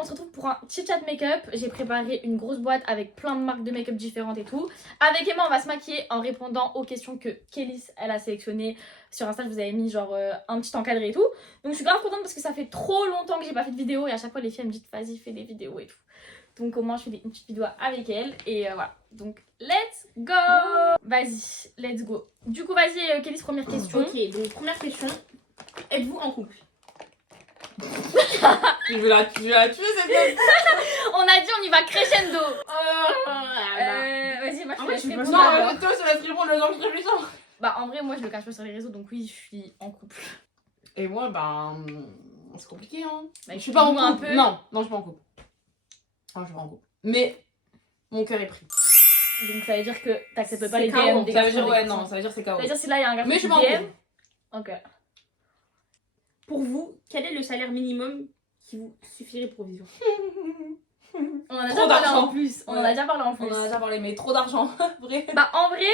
on se retrouve pour un chit chat make-up. J'ai préparé une grosse boîte avec plein de marques de make-up différentes et tout. Avec Emma, on va se maquiller en répondant aux questions que Kélis, elle a sélectionnées. Sur Insta, je vous avais mis genre un petit encadré et tout. Donc je suis grave contente parce que ça fait trop longtemps que j'ai pas fait de vidéo. Et à chaque fois, les filles elles me disent vas-y, fais des vidéos et tout. Donc au moins, je fais une petite vidéo avec elle. Et voilà. Donc let's go. Vas-y, let's go. Du coup, vas-y, Kélis, première question. Ok, donc première question. Êtes-vous en couple? Je vais la tuer cette meuf. On a dit on y va crescendo. Vas-y, moi je te laisse répondre d'abord. Non, toi, je laisse répondre le temps que je réfléchis. Bah en vrai, moi je le cache pas sur les réseaux, donc oui, je suis en couple. Et moi, c'est compliqué, hein. Bah, Je suis pas en un couple. peu. Non, je suis pas en couple. Non, je suis pas en couple. Mais mon cœur est pris. Donc ça veut dire que t'acceptes pas C'est les KO. DM des Ça veut garçons, dire, ouais, des non, garçons. ça veut dire c'est KO. Ça veut dire si là il y a un garçon Mais je qui suis pas en DM. couple. Ok. Pour vous, quel est le salaire minimum qui vous suffirait pour vivre? On en a Trop déjà parlé d'argent. en plus. On en a Ouais. déjà parlé en plus. On en a déjà parlé, mais trop d'argent, vrai. Bah en vrai,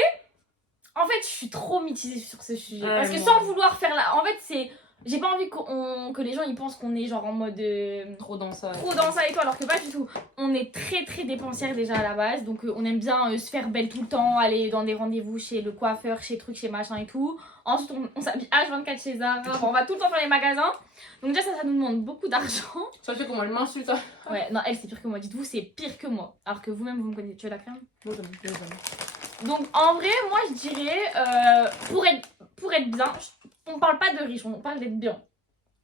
en fait je suis trop mitigée sur ce sujet. Ouais, Parce que moi. sans vouloir faire la... En fait c'est... J'ai pas envie que les gens ils pensent qu'on est genre en mode... Trop dans ça. trop dans ça et tout, alors que pas du tout. On est très très dépensière déjà à la base, donc on aime bien se faire belle tout le temps, aller dans des rendez-vous chez le coiffeur, chez truc, chez machin et tout. Ensuite on s'habille H24 chez Zara, on va tout le temps dans les magasins. Donc déjà ça nous demande beaucoup d'argent. Ça fait comment elle m'insulte. Hein. Ouais, non elle c'est pire que moi, dites-vous c'est pire que moi. Alors que vous-même vous me connaissez, tu veux la crème? Moi, j'aime. Donc en vrai moi je dirais, pour être bien, on parle pas de riche, on parle d'être bien.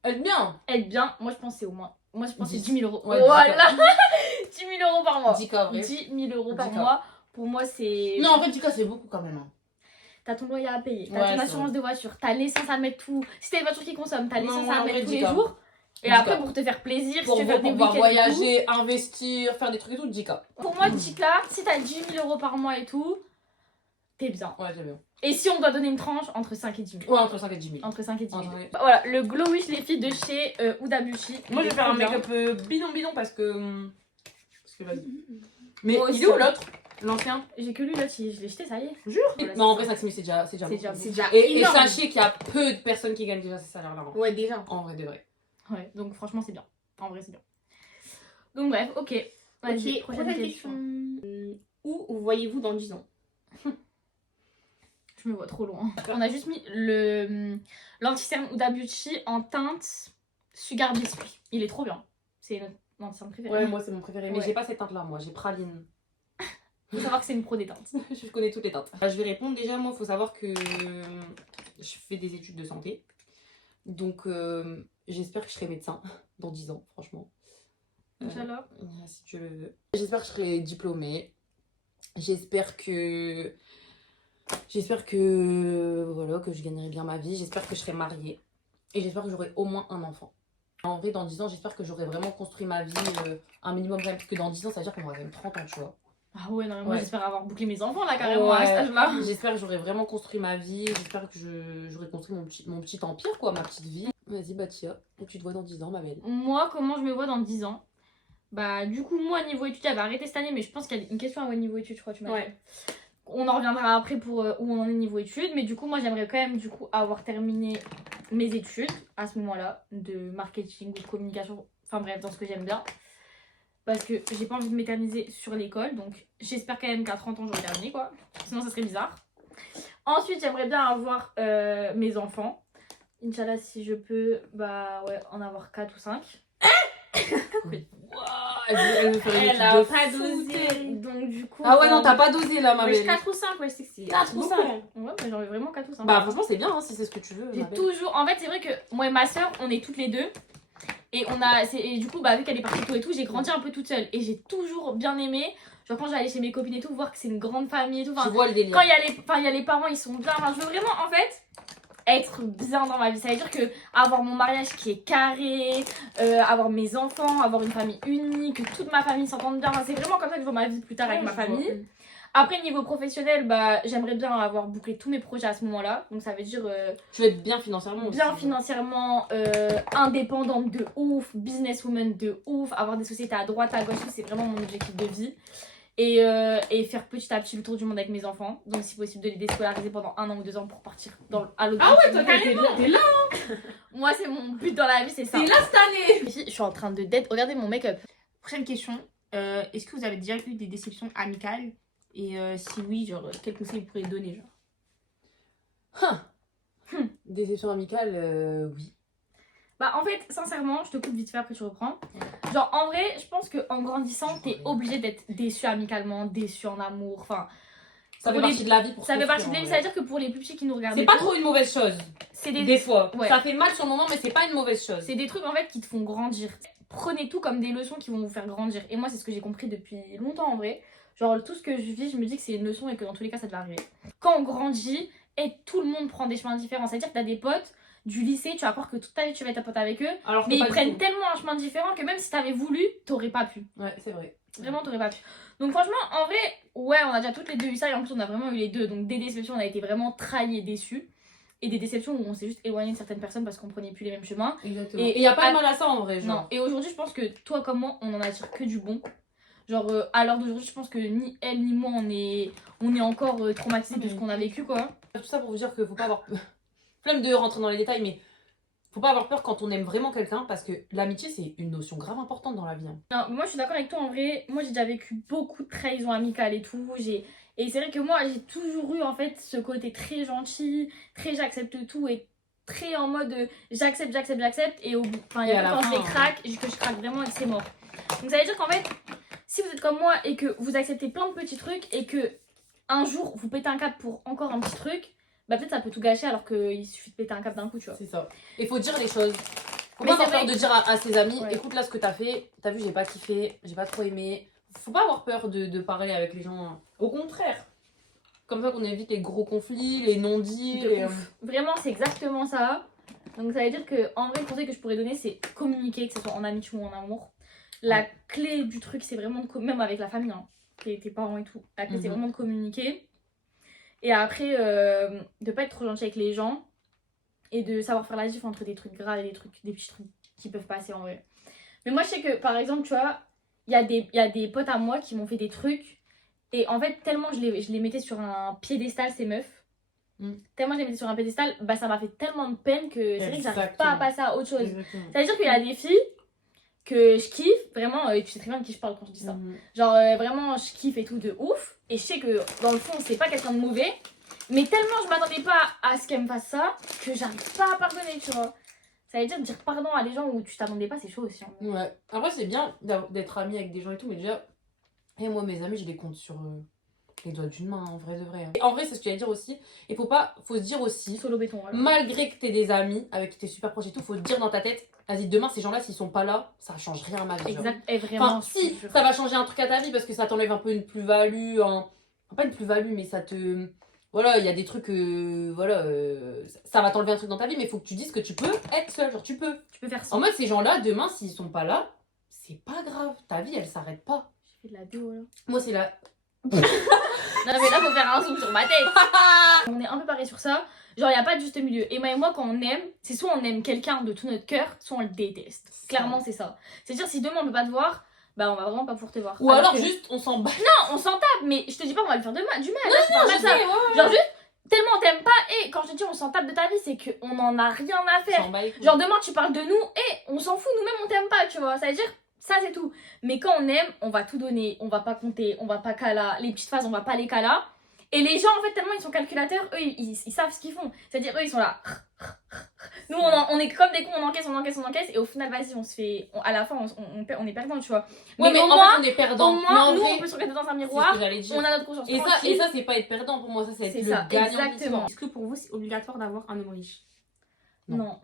Elle est bien. Être bien, moi je pense c'est au moins, moi je pense c'est 10. 10 000 euros. Ouais, Voilà 10 000 euros par mois. 10K, vrai. 10 000 euros par 10K. mois, pour moi c'est... Non, en fait, 10K, c'est beaucoup quand même. Hein. T'as ton loyer à payer, t'as Ouais, ton c'est assurance vrai. de voiture, t'as l'essence à mettre tout. Si t'as une voiture qui consomme, t'as Non, l'essence ouais, à en mettre vrai, tous les 10K. jours. Et 10K. après pour te faire plaisir, Pour si tu veux faire des pouvoir week-ends et tout. voyager, investir, faire des trucs et tout, 10K. Pour moi 10K, si t'as 10 000 euros par mois et tout, t'es bien. Ouais, c'est bien. Et si on doit donner une tranche, entre 5 et 10 000. Ouais, entre 5 et 10 000. Entre 5 et 10 000. Entre- ouais. Voilà, le Glowish les filles de chez Huda Beauty. Moi, je vais faire un make-up bidon parce que vas-y. Mais Moi il aussi, est où hein. l'autre? L'ancien? J'ai que lui là, je l'ai jeté, ça y est. Jure? Voilà, Non, en c'est vrai, 5 000, c'est déjà C'est beaucoup. déjà C'est déjà Et énorme. sachez qu'il y a peu de personnes qui gagnent déjà ces salaires-là. Hein. Ouais, déjà. En vrai, de vrai. Ouais, donc franchement c'est bien. En vrai c'est bien. Donc bref, ok. Vas-y, Ok, prochaine question. Où vous voyez-vous dans 10 ans? Je me vois trop loin. On a juste mis l'anti-cerne Huda Beauty en teinte Sugar Biscuit. Il est trop bien. C'est notre anti-cerne préféré. Ouais, moi, c'est mon préféré. Mais Ouais. j'ai pas cette teinte-là, moi. J'ai praline. Faut savoir que c'est une pro des teintes. Je connais toutes les teintes. Je vais répondre déjà, moi, il faut savoir que je fais des études de santé. Donc, j'espère que je serai médecin dans 10 ans, franchement. Inch'Allah. Si tu le veux. J'espère que je serai diplômée. J'espère que voilà, que je gagnerai bien ma vie. J'espère que je serai mariée. Et j'espère que j'aurai au moins un enfant. En vrai, dans 10 ans, j'espère que j'aurai vraiment construit ma vie un minimum quand même. Parce que dans 10 ans, ça veut dire qu'on aura quand même 30 ans, tu vois. Ah ouais, non, mais moi Ouais. j'espère avoir bouclé mes enfants là carrément à Ouais. cet âge-là. J'espère que j'aurai vraiment construit ma vie. J'espère que j'aurai construit mon petit empire, quoi, ma petite vie. Vas-y, Batia, où tu te vois dans 10 ans, ma belle? Moi, comment je me vois dans 10 ans? Bah, du coup, moi, niveau études, j'avais arrêté cette année, mais je pense qu'il y a une question à niveau études, je crois, tu m'as dit. Ouais. On en reviendra après pour où on en est niveau études, mais du coup, moi, j'aimerais quand même, du coup, avoir terminé mes études à ce moment-là, de marketing ou de communication, enfin bref, dans ce que j'aime bien. Parce que j'ai pas envie de m'éterniser sur l'école, donc j'espère quand même qu'à 30 ans, j'aurai terminé, quoi. Sinon, ça serait bizarre. Ensuite, j'aimerais bien avoir mes enfants. Inch'Allah, si je peux, bah ouais, en avoir 4 ou 5. Oui. Wow, elle veut faire une Elle étude a de pas fou, dosé. t'es- Donc, du coup. Ah ouais, non, t'as pas dosé là, ma Ouais, belle. 4 ou 5, ouais, je sais que c'est 4 ou beaucoup, 5. hein. Ouais, mais j'en ai vraiment 4 ou 5. Bah, franchement, c'est bien hein, si c'est ce que tu veux. J'ai ma belle. toujours. En fait, c'est vrai que moi et ma soeur, on est toutes les deux. Et on a. Et du coup, bah, vu qu'elle est partie tôt et tout, j'ai grandi un peu toute seule. Et j'ai toujours bien aimé. Genre, quand j'allais chez mes copines et tout, voir que c'est une grande famille et tout. Tu Enfin, vois le délire. quand il y a les parents, ils sont bien. Enfin, je veux vraiment, en fait, être bien dans ma vie. Ça veut dire que avoir mon mariage qui est carré, avoir mes enfants, avoir une famille unie, que toute ma famille s'entende bien. Enfin, c'est vraiment comme ça que je vois ma vie plus tard avec ma famille. Après, niveau professionnel, bah, j'aimerais bien avoir bouclé tous mes projets à ce moment-là. Donc, ça veut dire Tu veux être bien financièrement aussi. bien financièrement, indépendante de ouf, businesswoman de ouf, avoir des sociétés à droite, à gauche, c'est vraiment mon objectif de vie. Et faire petit à petit le tour du monde avec mes enfants. Donc, si possible, de les déscolariser pendant 1 an ou 2 ans pour partir à l'autre. Ah ouais, toi, carrément. T'es là, Moi, c'est mon but dans la vie, c'est ça. t'es là cette année. Je suis suis en train de date. Regardez mon make-up. Prochaine question. Est-ce que vous avez déjà eu des déceptions amicales? Et si oui, genre, quels conseils vous pourriez donner, genre? Déception amicale, oui. Bah en fait, sincèrement, je te coupe vite fait après tu reprends. Genre en vrai, je pense qu'en grandissant, t'es obligé d'être déçu amicalement, déçu en amour. Enfin, Ça fait pour les- partie de la vie pour ça fait construire, partie de la en vie. vrai. Ça veut dire que pour les plus petits qui nous regardent, C'est et pas tout, trop une mauvaise chose. c'est Des fois. Ouais. Ça fait mal sur le moment, mais c'est pas une mauvaise chose. C'est des trucs en fait qui te font grandir. Prenez tout comme des leçons qui vont vous faire grandir. Et moi, c'est ce que j'ai compris depuis longtemps en vrai. Genre, tout ce que je vis, je me dis que c'est une leçon et que dans tous les cas, ça devait arriver. Quand on grandit, et tout le monde prend des chemins différents. C'est-à-dire que t'as des potes du lycée, tu vas croire que toute ta vie tu vas être pote avec eux. Alors que Mais pas ils du prennent tout. tellement un chemin différent que même si t'avais voulu, t'aurais pas pu. Ouais, c'est vrai. Vraiment, t'aurais pas pu. Donc, franchement, en vrai, ouais, on a déjà toutes les deux eu ça. Et en plus, on a vraiment eu les deux. Donc, des déceptions, on a été vraiment trahis et déçus. Et des déceptions où on s'est juste éloigné de certaines personnes parce qu'on prenait plus les mêmes chemins. Exactement. Et- Et y a pas de mal à ça en vrai, genre. Non, et aujourd'hui, je pense que toi comme moi, on en attire que du bon. Genre, à l'heure d'aujourd'hui, je pense que ni elle ni moi, on est encore traumatisés de ce qu'on a vécu, quoi. Tout ça pour vous dire qu'il faut pas avoir peur. Flemme de rentrer dans les détails, mais faut pas avoir peur quand on aime vraiment quelqu'un parce que l'amitié c'est une notion grave importante dans la vie. Non, moi, je suis d'accord avec toi, en vrai. Moi, j'ai déjà vécu beaucoup de trahisons amicales et tout. Et c'est vrai que moi, j'ai toujours eu, en fait, ce côté très gentil, très j'accepte tout et très en mode j'accepte. Et au bout, enfin, il y Et a à la quand fin, je les que je craque vraiment et que c'est mort. Donc, ça veut dire qu'en fait, si vous êtes comme moi et que vous acceptez plein de petits trucs et que un jour vous pétez un cap pour encore un petit truc, bah peut-être ça peut tout gâcher alors qu'il suffit de péter un cap d'un coup, tu vois. C'est ça. Il faut dire les choses. Faut Mais pas avoir c'est peur vrai de dire à ses amis, Ouais. écoute là ce que t'as fait, t'as vu j'ai pas kiffé, j'ai pas trop aimé. Faut pas avoir peur de parler avec les gens. Au contraire. Comme ça qu'on évite les gros conflits, les non-dits. De les- ouf. Vraiment, c'est exactement ça. Donc ça veut dire que en vrai, le conseil que je pourrais donner, c'est communiquer, que ce soit en amitié ou en amour. La clé du truc, c'est vraiment de même avec la famille, hein, tes parents et tout. La clé, c'est Mhm. vraiment de communiquer. Et après, de pas être trop gentil avec les gens et de savoir faire la diff entre des trucs graves et des petits trucs qui peuvent passer en vrai. Mais moi, je sais que par exemple, tu vois, il y a des potes à moi qui m'ont fait des trucs. Et en fait, tellement je les mettais sur un piédestal, ces meufs. Tellement je les mettais sur un piédestal, bah ça m'a fait tellement de peine que c'est vrai que j'arrive pas à passer à autre chose. Exactement. Ça veut dire qu'il y a des filles que je kiffe, vraiment, et tu sais très bien de qui je parle quand je dis ça. Mhm. Genre, vraiment, je kiffe et tout de ouf. Et je sais que dans le fond, c'est pas quelqu'un de mauvais. Mais tellement je m'attendais pas à ce qu'elle me fasse ça que j'arrive pas à pardonner, tu vois. Ça veut dire pardon à des gens où tu t'attendais pas, c'est chaud aussi. Hein. Ouais. Après, c'est bien d'être ami avec des gens et tout, mais déjà, et moi, mes amis, je les compte sur les doigts d'une main, en vrai de vrai. Et en vrai, c'est ce que tu allais dire aussi. Il faut se dire aussi, Solo béton, voilà. malgré que t'aies des amis avec qui t'es super proche et tout, faut se dire dans ta tête, vas-y, demain, ces gens-là, s'ils sont pas là, ça change rien à ma vie. genre. Exact, et vraiment. Enfin, je te si, jure. ça va changer un truc à ta vie parce que ça t'enlève un peu une plus-value, pas une plus-value, mais ça te. Voilà, il y a des trucs, ça va t'enlever un truc dans ta vie, mais il faut que tu dises que tu peux être seul, genre tu peux. Tu peux faire ça. En mode, ces gens-là, demain, s'ils sont pas là, c'est pas grave, ta vie, elle s'arrête pas. J'ai fait de la bio là. Moi, c'est la. Non mais là faut faire un zoom sur ma tête. On est un peu pareil sur ça. Genre y a pas de juste milieu. Emma et moi quand on aime, c'est soit on aime quelqu'un de tout notre cœur, soit on le déteste. Clairement c'est ça. C'est-à-dire si demain on peut pas te voir, bah on va vraiment pas pouvoir te voir. Ou alors, que- juste, on s'en bat. Non on s'en tape mais je te dis pas on va le faire du mal. Là, je parle pas de ça. Genre juste tellement on t'aime pas et quand je te dis on s'en tape de ta vie c'est qu'on en a rien à faire. Genre demain tu parles de nous et on s'en fout nous-mêmes on t'aime pas tu vois. Ça veut dire ça c'est tout. Mais quand on aime, on va tout donner, on va pas compter, on va pas cala, les petites phases on va pas les cala. Et les gens en fait tellement ils sont calculateurs, eux ils savent ce qu'ils font. C'est-à-dire eux ils sont là. Nous on est comme des cons, on encaisse et au final vas-y on se fait, à la fin on est perdant tu vois. Ouais, mais au en moins, fait, on est perdant. au moins Mais en nous vrai, on peut se regarder dans un c'est ce miroir, que j'allais dire. on a notre conscience Et tranquille. ça, c'est pas être perdant pour moi, ça, c'est être C'est le ça, gagnant. exactement. d'histoire. Est-ce que pour vous, c'est obligatoire d'avoir un homme riche? Non.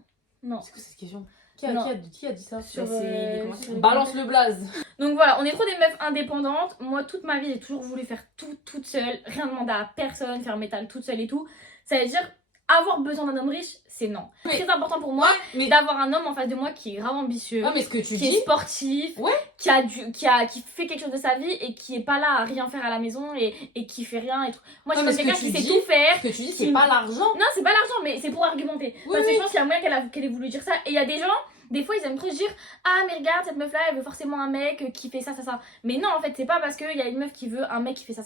C'est quoi cette question? Non. Qui a dit ça? Sur, sur les Balance le blaze. Donc voilà, on est trop des meufs indépendantes. Moi, toute ma vie, j'ai toujours voulu faire tout toute seule, rien demander à personne, faire métal toute seule et tout. Ça veut dire, avoir besoin d'un homme riche, c'est non. Mais- Très important pour moi mais. d'avoir un homme en face de moi qui est grave ambitieux, Ah, mais ce que tu qui dis. est sportif, Ouais. qui fait quelque chose de sa vie et qui est pas là à rien faire à la maison et qui fait rien et tout. Moi, je Ouais, mais suis ce quelqu'un que qui tu sait dis- tout faire. Ce que tu dis, Qui- c'est pas l'argent. Non, c'est pas l'argent, mais c'est pour argumenter. Oui, Parce que oui. je pense qu'il y a moyen qu'elle ait voulu dire ça. Et il y a des gens, des fois, ils aiment trop se dire ah, mais regarde, cette meuf-là, elle veut forcément un mec qui fait ça. Mais non, en fait, c'est pas parce qu'il y a une meuf qui veut un mec qui fait ça,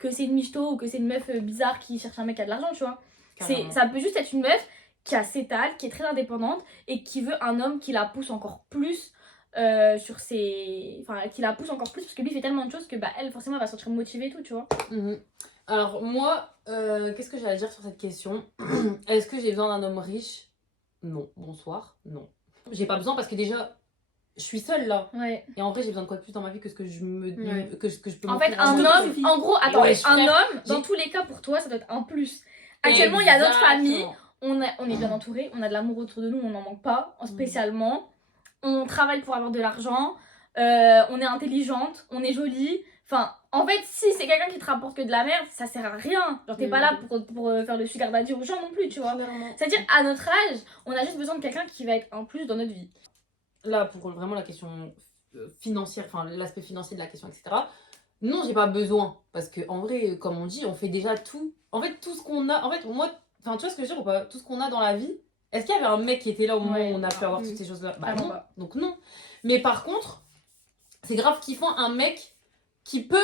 que c'est une michto ou que c'est une meuf bizarre qui cherche un mec qui a de l'argent, tu vois. Carrément. Ça peut juste être une meuf qui a ses talents, qui est très indépendante et qui veut un homme qui la pousse encore plus sur ses... Enfin, qui la pousse encore plus, parce que lui, il fait tellement de choses que, bah, elle, forcément, elle va se sentir motivée et tout, tu vois. Alors, moi, qu'est-ce que j'ai à dire sur cette question? Est-ce que j'ai besoin d'un homme riche? Non. Bonsoir. Non. J'ai pas besoin parce que déjà, je suis seule là. Ouais. Et en vrai, j'ai besoin de quoi de plus dans ma vie que ce que je me Ouais. que ce que je peux En fait, m'offrir à un moi. homme, en gros, attends, Ouais, un frère, homme, dans j'ai- tous les cas, pour toi, ça doit être un plus. Actuellement, il y a d'autres familles, Exactement. on est bien entouré, on a de l'amour autour de nous, on n'en manque pas, spécialement. On travaille pour avoir de l'argent, on est intelligente, on est jolie. Enfin, en fait, si c'est quelqu'un qui te rapporte que de la merde, ça sert à rien. Genre, t'es pas là pour faire le sugar daddy aux gens non plus, tu vois. Clairement. C'est-à-dire, à notre âge, on a juste besoin de quelqu'un qui va être un plus dans notre vie. Là, pour vraiment la question financière, enfin l'aspect financier de la question, etc. Non, j'ai pas besoin. Parce que en vrai, comme on dit, on fait déjà tout. En fait, tout ce qu'on a. En fait, moi, enfin, tu vois ce que je veux dire ou pas? Tout ce qu'on a dans la vie. Est-ce qu'il y avait un mec qui était là au moment Ouais. où on a pu avoir toutes ces choses-là? Bah Clairement non. pas. Donc non. Mais par contre, c'est grave kiffant un mec qui peut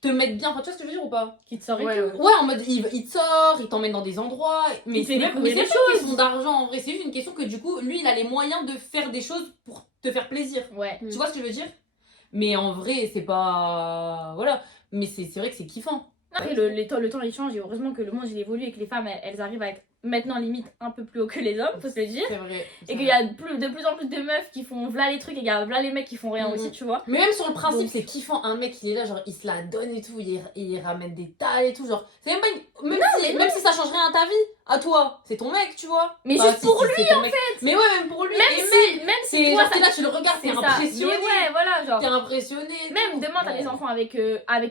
te mettre bien. Enfin, tu vois ce que je veux dire ou pas? Qui te sort et Ouais, tout. ouais. Ouais, en mode, il te sort, il t'emmène dans des endroits. Mais Il fait c'est même mais découvrir c'est des pas une choses. question d'argent en vrai. C'est juste une question que du coup, lui, il a les moyens de faire des choses pour te faire plaisir. Ouais. Tu vois ce que je veux dire? Mais en vrai, c'est pas. Voilà. Mais c'est vrai que c'est kiffant. Après, le temps il change et heureusement que le monde il évolue et que les femmes elles arrivent à être maintenant limite un peu plus haut que les hommes, faut se le dire. C'est vrai. Et qu'il y a de plus en plus de meufs qui font v'là les trucs et il y a v'là les mecs qui font rien Mhm. aussi, tu vois. Mais même sur le principe, Donc- c'est kiffant. Un mec, il est là, genre, il se la donne et tout. Il ramène des tas et tout. Genre, c'est même pas une. Même si ça change rien à ta vie, à toi, c'est ton mec, tu vois. Mais Enfin, juste pour lui, en fait. Mais ouais, même pour lui. Même et si c'est toi genre, t'es ça là, tu le regardes, t'es c'est ça. impressionné. Mais ouais, voilà, genre. T'es impressionné. et Même tout. demain t'as Ouais. des enfants avec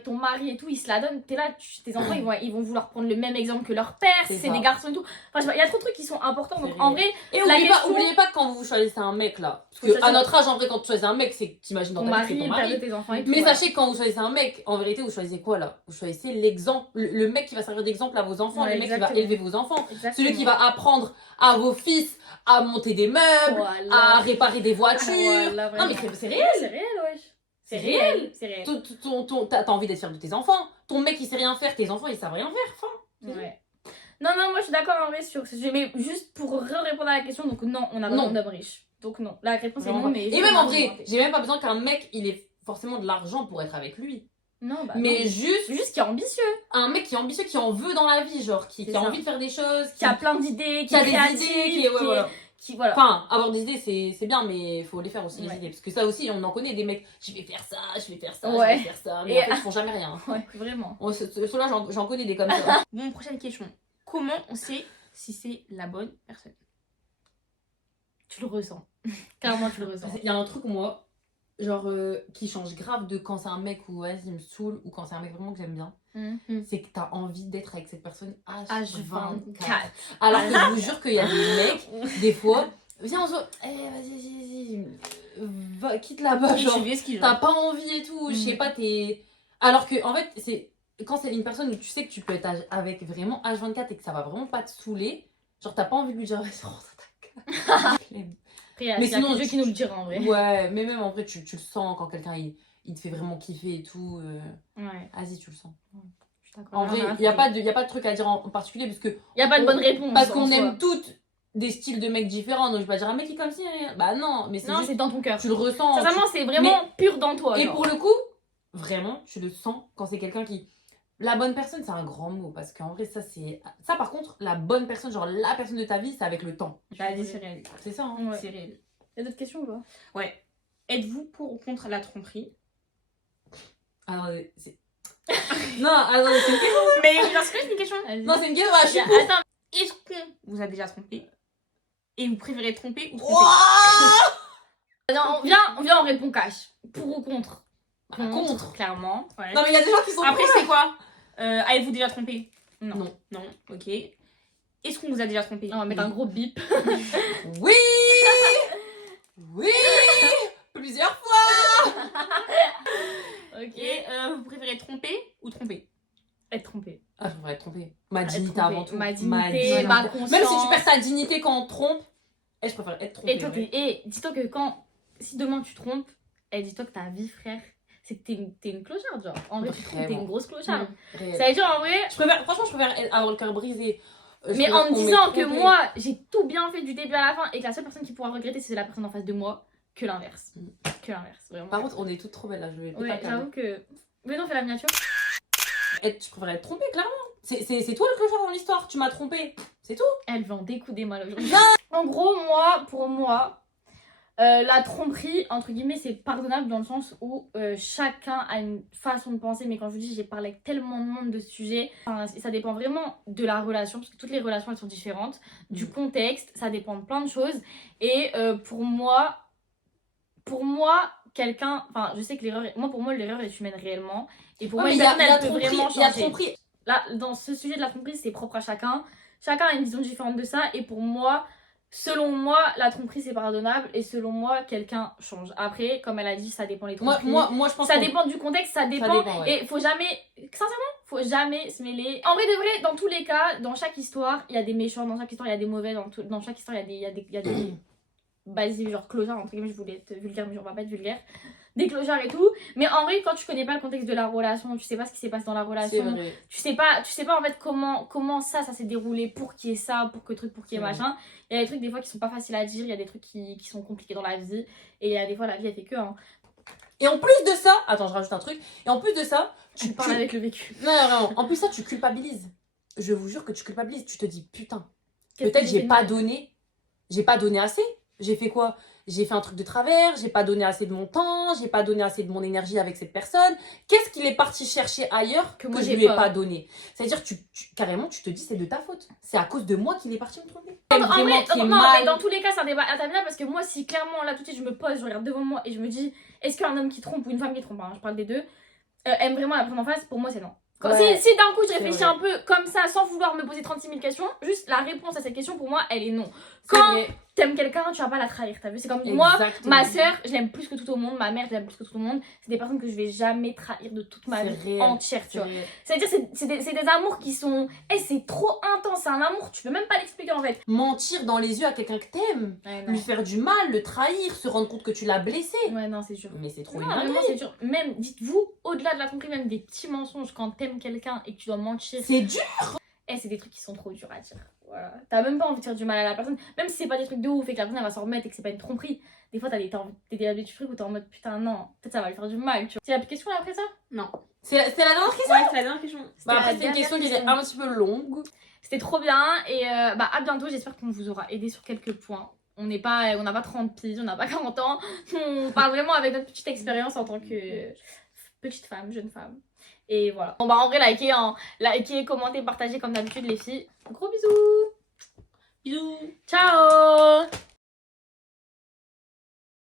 ton mari et tout, ils se la donnent, t'es là, tes enfants ils vont vouloir prendre le même exemple que leur père, si C'est c'est ça. des garçons et tout. Enfin, je sais pas, il y a trop de trucs qui sont importants, donc C'est en réel. vrai, Et la oubliez question- pas que quand vous choisissez un mec là, parce Faut que choisir- à notre âge en vrai quand tu choisis un mec c'est que t'imagines dans ton ta vie que c'est mari, ton le père de mari. tes enfants et tout. Mais voilà. sachez que quand vous choisissez un mec, en vérité vous choisissez quoi là? Vous choisissez l'exemple, le mec qui va servir d'exemple à vos enfants, Ouais, le mec qui va exactement. élever vos enfants, Exactement. celui qui va apprendre à vos fils à monter des meubles, Voilà. à réparer des voitures. Voilà, non mais vraiment. c'est réel. C'est réel, wesh. C'est C'est réel. C'est réel. T'as envie d'être fier de tes enfants. Ton mec il sait rien faire, tes enfants ils savent rien faire. Enfin, Ouais. Non, moi je suis d'accord en vrai sur ce sujet, mais juste pour répondre à la question, donc non, on a besoin Non. d'hommes riches. Donc non, la réponse est vraiment non, pas. mais. Et juste même on a en besoin vrai, de- j'ai même pas besoin qu'un mec il ait forcément de l'argent pour être avec lui. Non, bah. Mais non. juste Juste qui est ambitieux, un mec qui est ambitieux, qui en veut dans la vie, genre qui C'est a ça. envie de faire des choses, qui a plein d'idées, qui a est des créatif, idées, qui est. Ouais, voilà. qui voilà. Enfin, avoir des idées, c'est bien, mais il faut les faire aussi, les Ouais. idées. Parce que ça aussi, on en connaît des mecs, je vais faire ça, je vais faire ça, Ouais. je vais faire ça. Mais Et- en fait, ils font jamais rien. Ouais, vraiment. Ceux-là, j'en connais des comme ça. Bon, prochaine question. Comment on sait si c'est la bonne personne? Tu le ressens. Clairement, tu le ressens. Il y a un truc, moi, genre, qui change grave de quand c'est un mec où, vas-y, il me saoule, ou quand c'est un mec vraiment que j'aime bien. C'est que t'as envie d'être avec cette personne H24. H24. Alors que je vous jure qu'il y a des mecs, des fois, viens, on se voit, vas-y, quitte là-bas, genre, t'as pas envie et tout, je sais pas, t'es. Alors que, en fait, c'est quand c'est une personne où tu sais que tu peux être avec vraiment H24 et que ça va vraiment pas te saouler, genre, t'as pas envie de lui dire, vas-y, rentre à ta flemme. Après, il y a Mais il y a sinon, que Dieu qui nous le dira en vrai. Ouais, mais même en vrai, tu le sens quand quelqu'un il te fait vraiment kiffer et tout. Ouais, Vas-y, tu le sens. je suis d'accord. En vrai, il n'y a, pas de truc à dire en particulier parce que. Il y a pas de bonne réponse. Parce en qu'on soi. aime toutes des styles de mecs différents. Donc je vais pas dire un mec qui est comme si. Bah non, mais c'est Non, juste. c'est dans ton cœur. Tu le ressens. Sincèrement, c'est vraiment pur dans toi. Et genre. pour le coup, vraiment, tu le sens quand c'est quelqu'un qui. La bonne personne, c'est un grand mot parce qu'en vrai, ça c'est. Ça par contre, la bonne personne, genre la personne de ta vie, c'est avec le temps. Bah, dis, c'est réel. C'est ça, hein. Ouais. C'est réel. Il y a d'autres questions ou pas? Ouais. Êtes-vous pour ou contre la tromperie? Attendez, c'est. Non, attendez, c'est une question. Mais parce que c'est une question. Vas-y. Non, c'est une question. Ah, je suis Y a- pour. Attends, Est-ce qu'on vous a déjà trompé? Et vous préférez tromper ou tromper? Ouah non, on vient, on répond cash. Pour ou contre? Contre. Clairement. Ouais. Non, mais il y a des gens qui sont Après, pour. c'est quoi? Avez-vous déjà trompé? Non. Non. Non, ok. Est-ce qu'on vous a déjà trompé? On va mettre un gros bip. Oui. Oui. Plusieurs fois. Ok. Et vous préférez tromper ou tromper? Être trompé. Ah, je voudrais être trompée. Ma Être dignité trompé. avant tout. Ma dignité, ma conscience. Même si tu perds ta dignité quand on te trompe, je préfère être trompée. Et, toi, ouais. et dis-toi que si demain tu trompes, dis-toi que ta vie, frère, c'est que t'es une clocharde, genre. En vrai, tu trompes, t'es Vraiment. une grosse clocharde. Réel. Ça veut dire, en vrai, Franchement, je préfère avoir le cœur brisé. Je mais préfère en me qu'on m'ait disant que trompée. moi, j'ai tout bien fait du début à la fin et que la seule personne qui pourra regretter, c'est la personne en face de moi, que l'inverse. Que l'inverse, vraiment. Par contre, on est toutes trop belles là, je vais ouais, j'avoue que. Mais non, fais la miniature. Tu préférais être trompée, clairement. C'est toi le clochard dans l'histoire, tu m'as trompée. C'est tout. Elle va en découdre mal aujourd'hui. En gros, pour moi, la tromperie, entre guillemets, c'est pardonnable dans le sens où chacun a une façon de penser. Mais quand je vous dis, j'ai parlé avec tellement de monde de ce sujet. Enfin, ça dépend vraiment de la relation, parce que toutes les relations, elles sont différentes. Du contexte, ça dépend de plein de choses. Et pour moi, quelqu'un... Enfin, je sais que l'erreur... Moi, pour moi, l'erreur est humaine réellement. Et pour moi, une personne, elle peut vraiment changer. Il y a tromperie. Là, dans ce sujet de la tromperie, c'est propre à chacun. Chacun a une vision différente de ça. Et pour moi... Selon moi, la tromperie c'est pardonnable et selon moi, quelqu'un change. Après, comme elle a dit, ça dépend les tromperies. Moi je pense ça dépend du contexte, ça dépend. Ouais. Et faut jamais, sincèrement, faut jamais se mêler. En vrai de vrai, dans tous les cas, dans chaque histoire, il y a des méchants, dans chaque histoire, il y a des mauvais, dans chaque histoire, il y a des basiques, genre clochards, entre guillemets, je voulais être vulgaire, mais on va pas être vulgaire. Des clochards et tout, mais en vrai quand tu connais pas le contexte de la relation, tu sais pas ce qui s'est passé dans la relation, tu sais pas en fait comment ça s'est déroulé pour qu'il y ait ça, pour que truc, pour qu'il y ait machin. Il y a des trucs des fois qui sont pas faciles à dire, il y a des trucs qui sont compliqués dans la vie et il y a des fois la vie elle fait que Et en plus de ça, attends je rajoute un truc, et en plus de ça, tu parles avec le vécu. Non vraiment, en plus ça tu culpabilises. Je vous jure que tu culpabilises, tu te dis putain, peut-être j'ai pas donné assez. J'ai fait quoi? J'ai fait un truc de travers, j'ai pas donné assez de mon temps, j'ai pas donné assez de mon énergie avec cette personne. Qu'est-ce qu'il est parti chercher ailleurs que je lui ai pas donné? C'est-à-dire, carrément, tu te dis c'est de ta faute. C'est à cause de moi qu'il est parti me tromper. Mais dans tous les cas, c'est un débat interminable parce que moi, si clairement, là tout de suite, je me pose, je regarde devant moi et je me dis, est-ce qu'un homme qui trompe ou une femme qui trompe, hein, je parle des deux, aime vraiment la personne en face? Pour moi, c'est non. Si d'un coup je réfléchis un peu comme ça sans vouloir me poser 36 000 questions, juste la réponse à cette question pour moi elle est non. Quand t'aimes quelqu'un, tu vas pas la trahir, t'as vu? C'est comme moi, ma soeur, je l'aime plus que tout au monde, ma mère, je l'aime plus que tout le monde. C'est des personnes que je vais jamais trahir de toute ma vie entière, tu vois. C'est-à-dire, c'est des amours qui sont. C'est trop intense, c'est un amour, tu peux même pas l'expliquer en fait. Mentir dans les yeux à quelqu'un que t'aimes, lui faire du mal, le trahir, se rendre compte que tu l'as blessé. Ouais, non, c'est dur. Mais c'est trop vraiment, c'est dur. Même, dites-vous, au-delà de la tromperie, même des petits mensonges quand t'aimes quelqu'un et que tu dois mentir. C'est dur! C'est des trucs qui sont trop durs à dire. Voilà. T'as même pas envie de faire du mal à la personne, même si c'est pas des trucs de ouf et que la personne elle va s'en remettre et que c'est pas une tromperie. Des fois t'as des habitudes du truc où t'es en mode putain non, peut-être ça va lui faire du mal, tu vois. Tu as plus de questions après ça? Non. C'est la dernière question? Ouais, c'est la dernière question. Après c'est une question qui est un petit peu longue. C'était trop bien et à bientôt, j'espère qu'on vous aura aidé sur quelques points. On n'a pas 30 piges, on n'a pas 40 ans, on parle vraiment avec notre petite expérience en tant que petite femme, jeune femme. Et voilà. Bon en vrai, likez, commentez, partagez comme d'habitude les filles. Gros bisous. Bisous. Ciao.